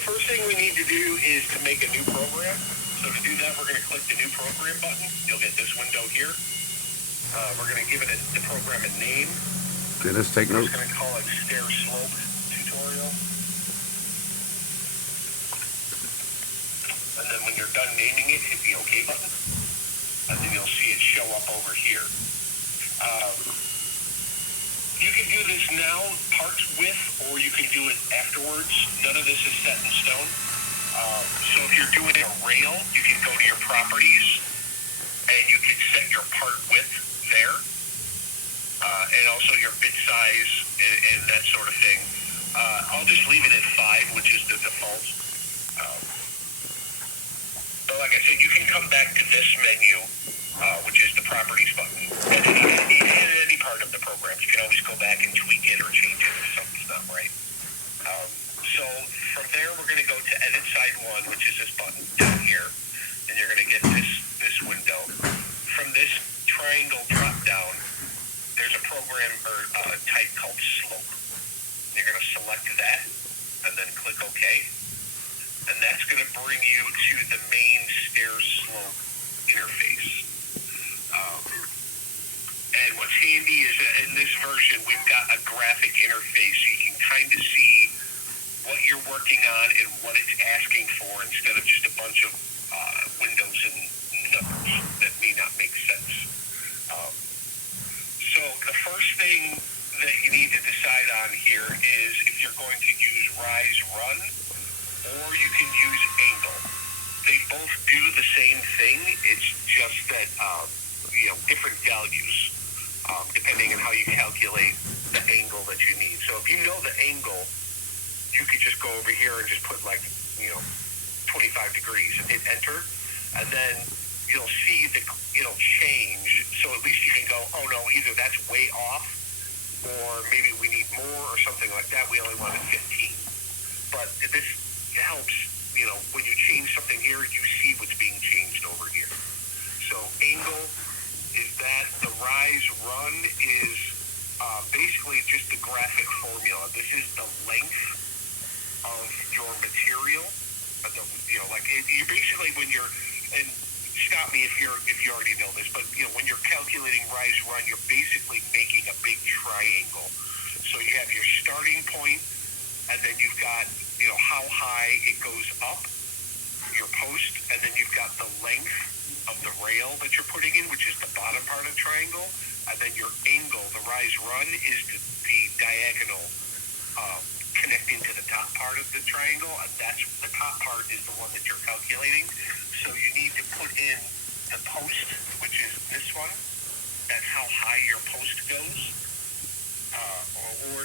the first thing we need to do is to make a new program. So to do that, we're going to click the new program button. You'll get this window here. We're going to give it the program a name. Okay, let's take notes. We're going to call it Stair Slope Tutorial. And then when you're done naming it, hit the OK button. And then you'll see it show up over here. You can do this now, parts with, or you can do it afterwards. None of this is set in stone. So if you're doing a rail, you can go to your properties, and you can set your part width there, and also your bit size and that sort of thing. I'll just leave it at 5, which is the default. But like I said, you can come back to this menu, which is the properties button, at any part of the program. You can always go back and tweak it or change it if something's not right. So from there, we're going to go to Edit Side 1, which is this button down here, and you're going to get this window. From this triangle drop down, there's a program or type called Slope. You're going to select that, and then click OK. And that's going to bring you to the main stair slope interface. And what's handy is that in this version, we've got a graphic interface so you can kind of see what you're working on and what it's asking for instead of just a bunch of windows and numbers that may not make sense. So the first thing that you need to decide on here is if you're going to use rise run or you can use angle. They both do the same thing. It's just that different values depending on how you calculate the angle that you need. So if you know the angle, you could just go over here and just put 25 degrees and hit enter, and then you'll see it'll change. So at least you can go, oh no, either that's way off, or maybe we need more or something like that. We only wanted 15. But this helps, when you change something here, you see what's being changed over here. So angle is that. The rise run is basically just the graphic formula. This is the length of your material. You basically, when you're, and stop me if you already know this, but when you're calculating rise run, you're basically making a big triangle. So you have your starting point, and then you've got how high it goes up, your post, and then you've got the length of the rail that you're putting in, which is the bottom part of the triangle, and then your angle, the rise run, is the diagonal connecting to the top part of the triangle, and that's the top part is the one that you're calculating. So you need to put in the post, which is this one. That's how high your post goes.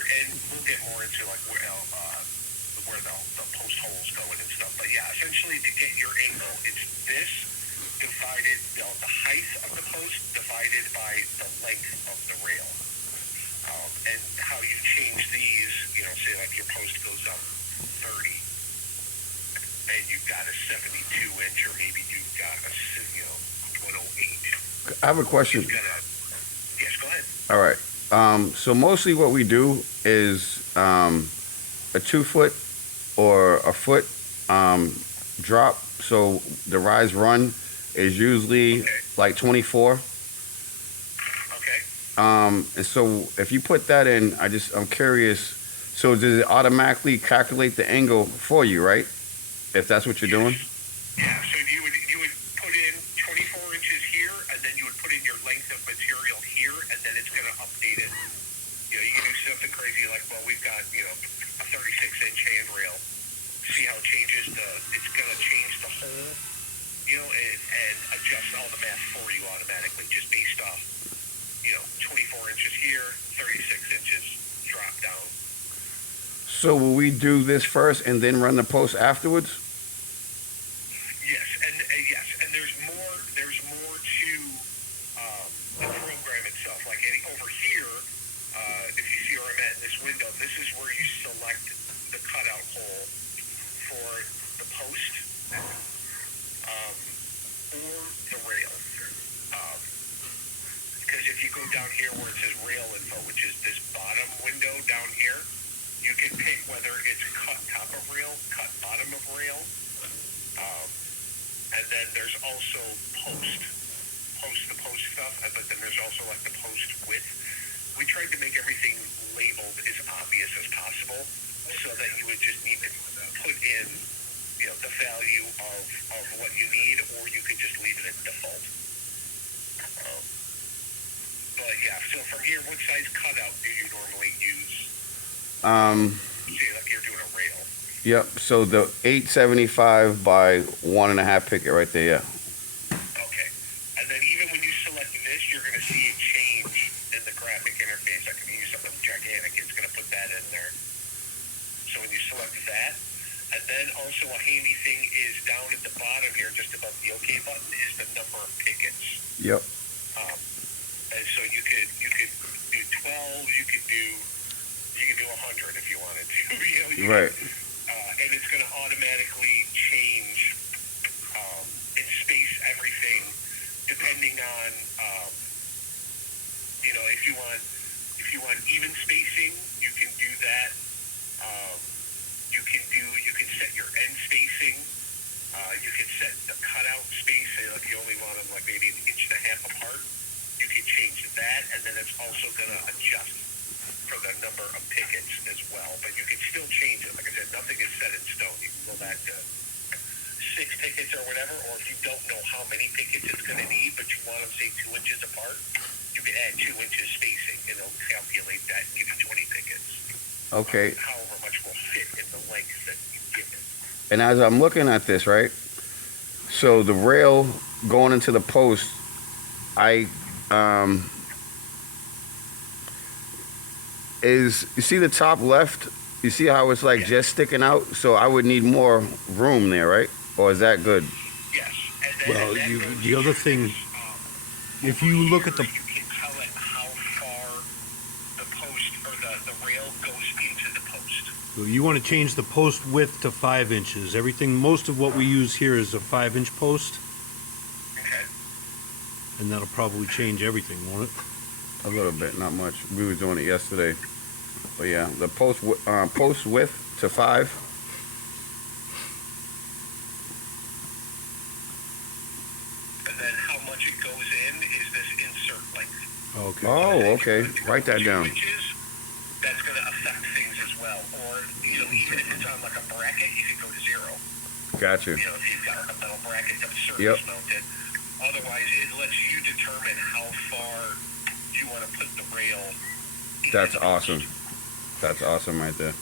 And we'll get more into where the post holes go in and stuff. But yeah, essentially to get your angle, it's this divided, the height of the post divided by the length of the rail. And how you change these, say your post goes up 30, and you've got a 72-inch, or maybe you've got a 108. I have a question. Yes, go ahead. All right. So mostly what we do is a 2-foot or a foot drop. So the rise run is usually like 24. And so if you put that in, I'm curious. So does it automatically calculate the angle for you, right? If that's what you're doing? Yeah. So you would put in 24 inches here, and then you would put in your length of material here, and then it's going to update it. You can do something crazy like, well, we've got a 36-inch handrail. See how it changes it's going to change the hole, and adjust all the math for you automatically, just based off 24 inches here, 36 inches drop down. So will we do this first and then run the post afterwards? Yes, and there's more to the program itself. Like over here, if you see where I'm at in this window, this is where you select the cutout hole for the post or the rail. Because if you go down here where it says rail info, which is this bottom window down here, You can pick whether it's cut top of rail, cut bottom of rail, um, and then there's also post stuff, but then there's also like the post width. We tried to make everything labeled as obvious as possible, so that you would just need to put in, the value of what you need, or you could just leave it at default. Um, but yeah, so from here, what size cutout do you normally use? Say like you're doing a rail. Yep. So the 875 by 1.5 picket right there. Yeah. Okay. And then even when you select this, you're going to see a change in the graphic interface. I can use something gigantic. It's going to put that in there. So when you select that, and then also a handy thing is down at the bottom here, just above the OK button, is the number of pickets. Yep. And so you could do 12, you could do 100 if you wanted to. Right. And it's going to automatically change and space everything depending on if you want even spacing, you can do that. You can set your end spacing. You can set the cutout space. Say like you only want them like maybe 1.5 inches apart. You can change that, and then it's also going to adjust for the number of pickets as well. But you can still change it. Like I said, nothing is set in stone. You can go back to 6 pickets or whatever, or if you don't know how many pickets it's going to need, but you want them, say, 2 inches apart, you can add 2 inches spacing, and it'll calculate that and give you 20 pickets. Okay. However much will fit in the length that you give it. And as I'm looking at this, right? So the rail going into the post, you see the top left? You see how it's like just sticking out? So I would need more room there, right? Or is that good? Yes. And then, Well, the other thing, if you look at the, you can tell it how far the post or the rail goes into the post. you want to change the post width to 5 inches. Most of what we use here is a 5-inch post, Okay. and that'll probably change everything, won't it? A little bit, not much. We were doing it yesterday. But yeah, the post width to 5. And then how much it goes in is this insert length. Okay. Oh, okay. Write that 2 down. inches, that's going to affect things as well. Or, even if it's on like a bracket, you can go to 0. Gotcha. If you've got a metal bracket that's Yep. surface mounted. Otherwise, it lets you determine how far you want to put the rail. That's awesome. That's awesome right there.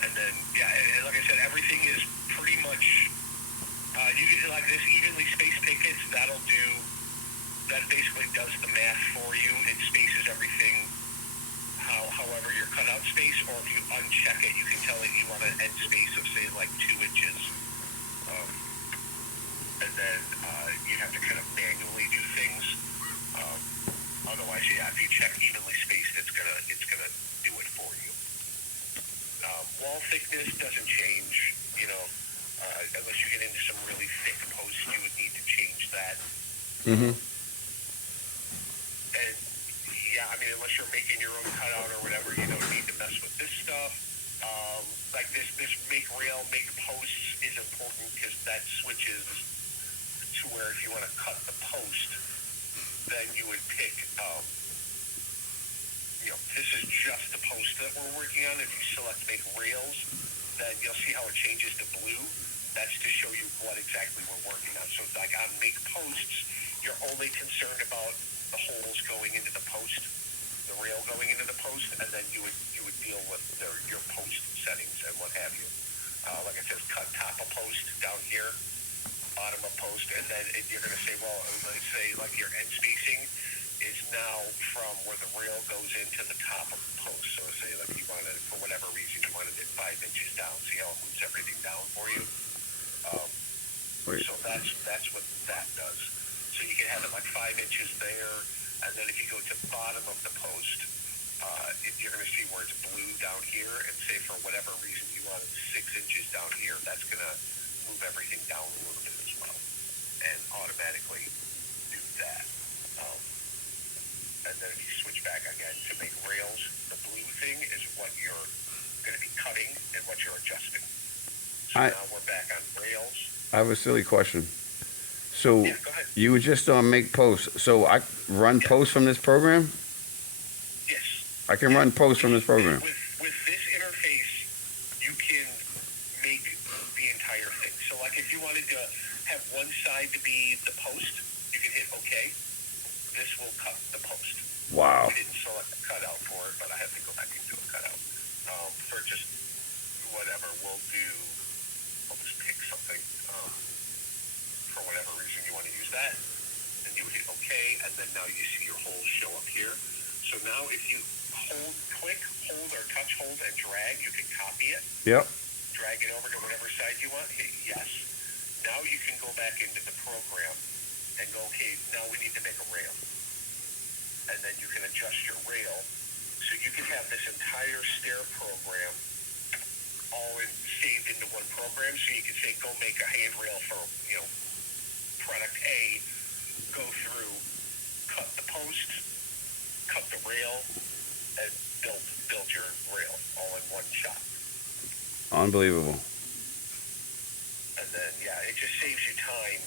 And then, and like I said, everything is pretty much, you can like this evenly spaced pickets, that basically does the math for you. It spaces everything however your cutout space, or if you uncheck it, you can tell it you want an end space of, say, like 2 inches. And then you have to kind of manually do things. Otherwise, if you check evenly spaced, it's gonna do it for you. Wall thickness doesn't change, unless you get into some really thick posts, you would need to change that. Mm-hmm. And unless you're making your own cutout or whatever, you don't need to mess with this stuff. Like this make rail, make posts is important because that switches to where if you want to cut the post, then you would pick, this is just the post that we're working on. If you select make rails, then you'll see how it changes to blue. That's to show you what exactly we're working on. So like on make posts, you're only concerned about the holes going into the post, the rail going into the post, and then you would deal with your post settings and what have you. Like it says, cut top of post down here, bottom of post, and then you're going to say, well, let's say like your end spacing is now from where the rail goes into the top of the post. So say like you wanted, for whatever reason, you wanted it 5 inches down. See how it moves everything down for you? So that's what that does. So you can have it like 5 inches there, and then if you go to the bottom of the post, you're going to see where it's blue down here, and say for whatever reason you wanted 6 inches down here, that's going to move everything down a little bit as well, and automatically do that. And and then if you switch back again to make rails, the blue thing is what you're going to be cutting and what you're adjusting. So now we're back on rails. I have a silly question. So Yeah, go ahead. you were just on make posts. So I run posts from this program? Yes. I can run posts from this program. With this interface, you can make the entire thing. So like if you wanted to have one side to be the post, you can hit OK. This will cut the post. Wow. We didn't select a cutout for it, but I have to go back and do a cutout. For just whatever, we'll just pick something. For whatever reason you want to use that. Then you hit OK, and then now you see your holes show up here. So now if you click, hold, or touch, hold, and drag, you can copy it. Yep. Drag it over to whatever side you want, hit yes. Now you can go back into the program and go, okay, now we need to make a rail. And then you can adjust your rail. So you can have this entire stair program all saved into one program. So you can say, go make a handrail for, product A, go through, cut the post, cut the rail, and build your rail all in one shot. Unbelievable. And then, it just saves you time.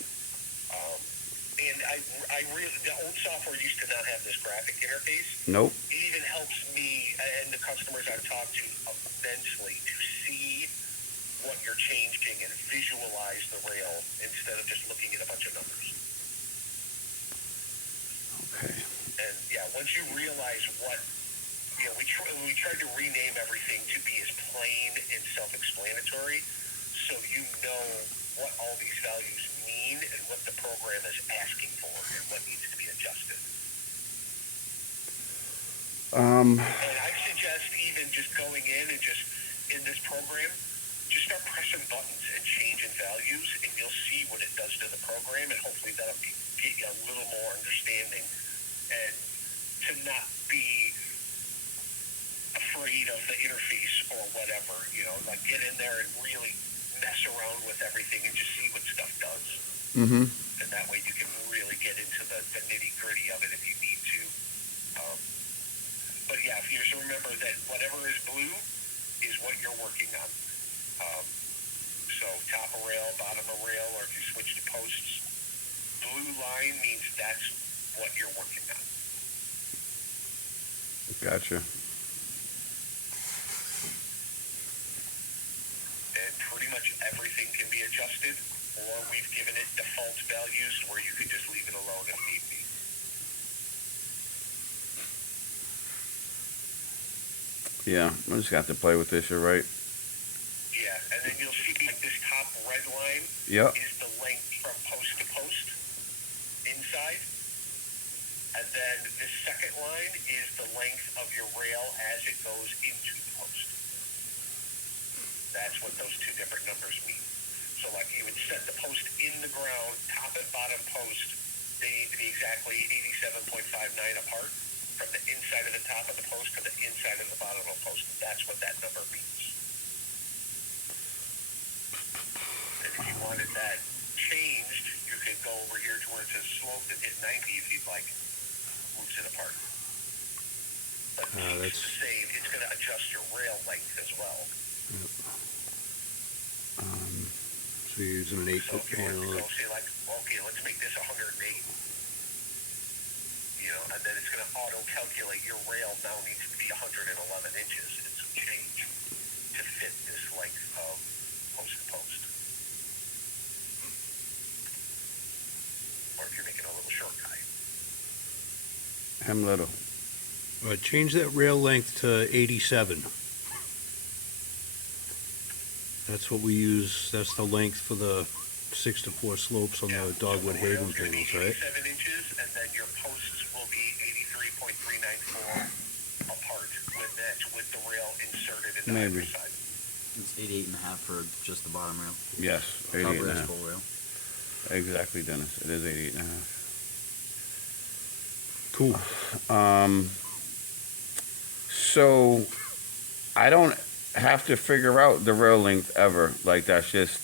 And I really, the old software used to not have this graphic interface. Nope. It even helps me and the customers I've talked to immensely to see what you're changing and visualize the rail instead of just looking at a bunch of numbers. Okay. And once you realize what, we tried to rename everything to be as plain and self-explanatory, so you know what all these values mean and what the program is asking for and what needs to be adjusted. And I suggest even just going in and just in this program, just start pressing buttons and changing values, and you'll see what it does to the program, and hopefully that'll get you a little more understanding and to not be afraid of the interface or whatever, like get in there and really mess around with everything and just see what stuff does. Mm-hmm. And that way you can really get into the nitty-gritty of it if you need to. But if you just remember that whatever is blue is what you're working on. So top of rail, bottom of rail, or if you switch to posts, blue line means that's what you're working on. Gotcha. And pretty much everything can be adjusted, or we've given it default values where you can just leave it alone if need be. Yeah, I just got to play with this. You're right. Yeah, and then you'll see like this top red line Yep. is the length from post to post inside. And then the second line is the length of your rail as it goes into the post. That's what those two different numbers mean. So like you would set the post in the ground, top and bottom post, they need to be exactly 87.59 apart from the inside of the top of the post to the inside of the bottom of the post. That's what that number means. And if you wanted that changed, you could go over here to where it says slope and hit 90 if you'd like. Moves it apart. But it's the same. It's going to adjust your rail length as well. So you're using an 8-foot So if you panel. go say like, okay, let's make this 108. And then it's going to auto-calculate your rail now needs to be 111 inches and some change to fit this length of post to post. Or if you're making a little short guy. I'm little. Change that rail length to 87. That's what we use. That's the length for the 6-4 slopes on the dogwood haven panels, right? 87 inches, and then your posts will be 83.394 apart with the rail inserted in the Maybe. other side. It's 88.5 for just the bottom rail. Yes, Top 88 rail and a is half. full rail. Exactly, Dennis. It is 88 and a half. Cool. So I don't have to figure out the rail length ever. Like that's just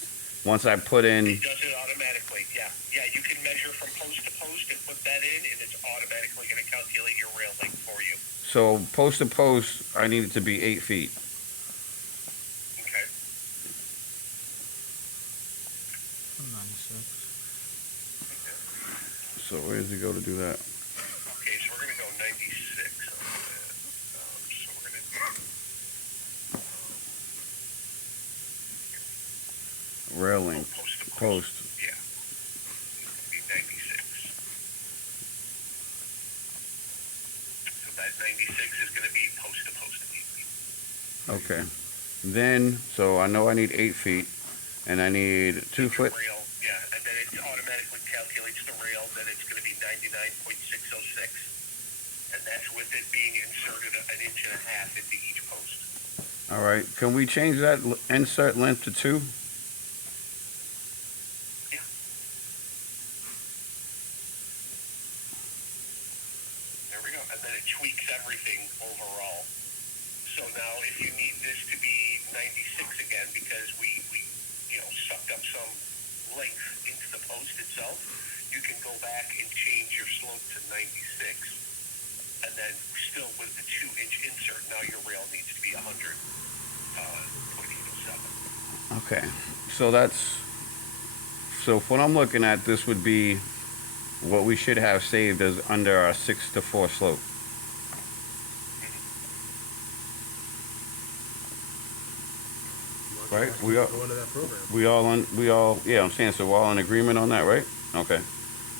once I put in. It does it automatically, yeah. Yeah, you can measure from post to post and put that in, and it's automatically going to calculate your rail length for you. So post to post, I need it to be 8 feet. Okay. 96. So where does it go to do that? Okay, so we're gonna go 96 on that. So we're gonna do Rail length. post to post. Post. Yeah. It's gonna be 96. So that 96 is gonna be post to post. Okay. Then, so I know I need 8 feet, and I need 2 foot. Rail, yeah, and then it automatically calculates the rail, then it's gonna be 99.606. And that's with it being inserted an inch and a half into each post. All right. Can we change that insert length to 2? Yeah. There we go, and then it tweaks everything overall. So now if you need this to be 96 again, because we sucked up some length into the post itself, you can go back and change your slope to 96. And then still with the 2-inch insert, now your rail needs to be 100.87. Okay. So so what I'm looking at, this would be what we should have saved as under our 6 to 4 slope. Right? We are. Go into that program. Yeah, I'm saying, so we're all in agreement on that, right? Okay.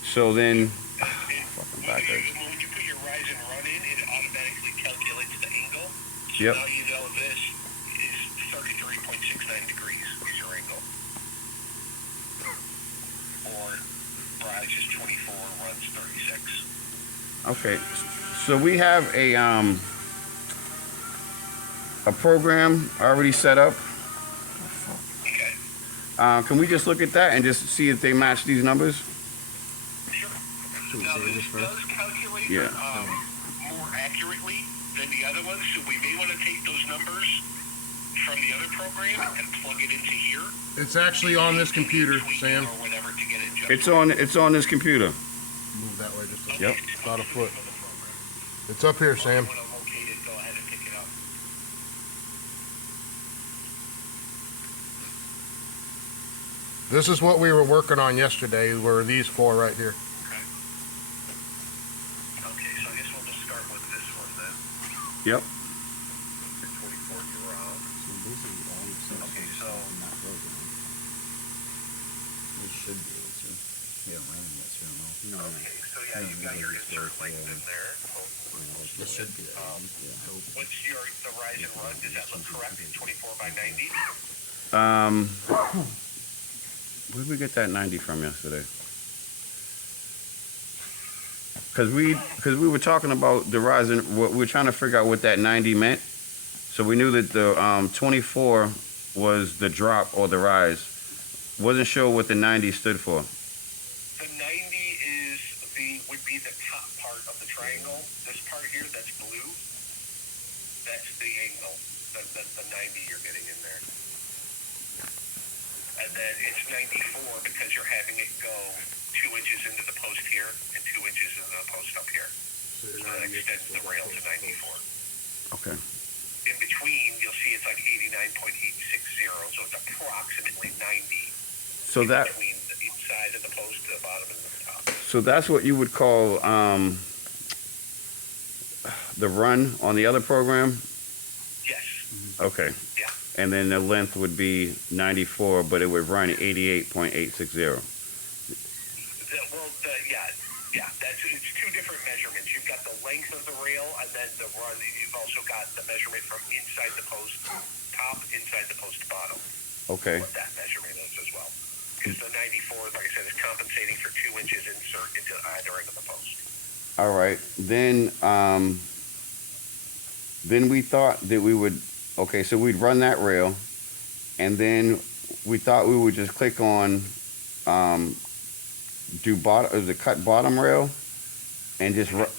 So then, Fucking backwards. When you put your rise and run in, it automatically calculates the angle. So Yep. now you know this is 33.69 degrees is your angle. Or rise is 24, runs 36. okay. So we have a program already set up. Okay. Can we just look at that and just see if they match these numbers? Sure. Should we Now, save this this first? does calculate Yeah. more accurately than the other ones, so we may want to take those numbers from the other program and plug it into here. It's actually on this computer, Tweak it Sam. Or whatever to get it adjusted. It's on this computer. Move that way just a Okay, Yep. so About a foot. for the program. It's up here, Sam. When I'm located, go ahead and pick it up. This is what we were working on yesterday, were these 4 right here. Okay. Okay, so I guess we'll just start with this one then. Yep. 24 year old. So basically all you've seen Okay, is so- in that program. We should be able to. We haven't ran it yet, so we don't know. Okay, so yeah, No, you've got no, your just insert go length for, in there. This should be that. What's the rise and run? Does that look correct? 24 by 90? Where did we get that 90 from yesterday? Because we were talking about the rise and we were trying to figure out what that 90 meant. So we knew that the 24 was the drop or the rise. Wasn't sure what the 90 stood for. The 90 would be the top part of the triangle. This part here that's blue, that's the angle, the 90 you're getting in there. And then it's 94 because you're having it go 2 inches into the post here and 2 inches into the post up here. So that extends the rail to 94. Okay. In between, you'll see it's like 89.860, so it's approximately 90 So that between the inside of the post to the bottom and the top. so that's what you would call the run on the other program. Yes. Okay. Yeah. And then the length would be 94, but it would run 88.860. Yeah, it's 2 different measurements. You've got the length of the rail, and then the run. You've also got the measurement from inside the post top, inside the post bottom. Okay. What that measurement is as well. Because the 94, like I said, is compensating for 2 inches insert into either end of the post. All right. Then we thought that we would. Okay, so we'd run that rail, and then we thought we would just click on do bottom, the cut bottom rail, and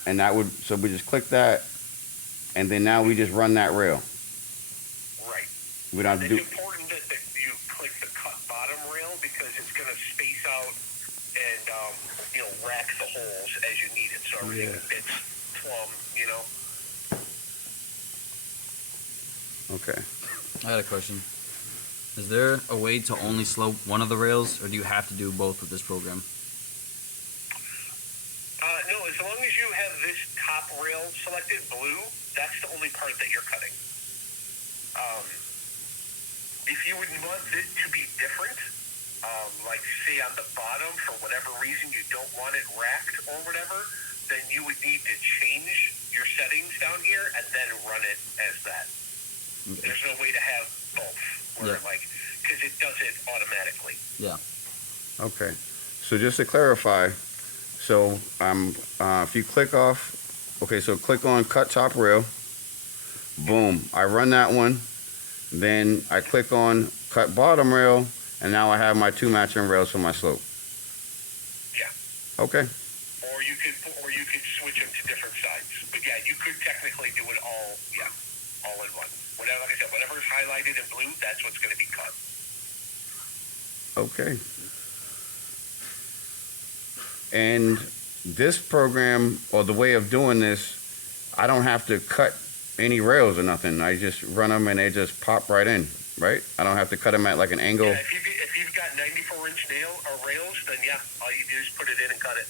and that would, so we just click that, and then now we just run that rail. Right. We don't have to do. It's important that you click the cut bottom rail because it's going to space out and rack the holes as you need it, so everything fits plumb, you know. Okay. I got a question. Is there a way to only slope one of the rails, or do you have to do both with this program? No, as long as you have this top rail selected, blue, that's the only part that you're cutting. If you would want it to be different, like say on the bottom, for whatever reason you don't want it racked or whatever, then you would need to change your settings down here and then run it as that. Okay. There's no way to have both, where Yeah. like, because it does it automatically. Yeah. Okay. So just to clarify, so if you click off, okay, so click on cut top rail, boom, I run that one, then I click on cut bottom rail, and now I have my two matching rails for my slope. Yeah. Okay. Or you could switch them to different sides. But yeah, you could technically do it all, all in one. Whatever, like I said, whatever's highlighted in blue, that's what's going to be cut. Okay. And this program, or the way of doing this, I don't have to cut any rails or nothing. I just run them and they just pop right in, right? I don't have to cut them at like an angle. Yeah, if you've got 94-inch nail or rails, then yeah, all you do is put it in and cut it.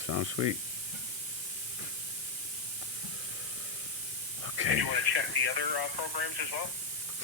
Sounds sweet. Do Okay. you want to check the other programs as well?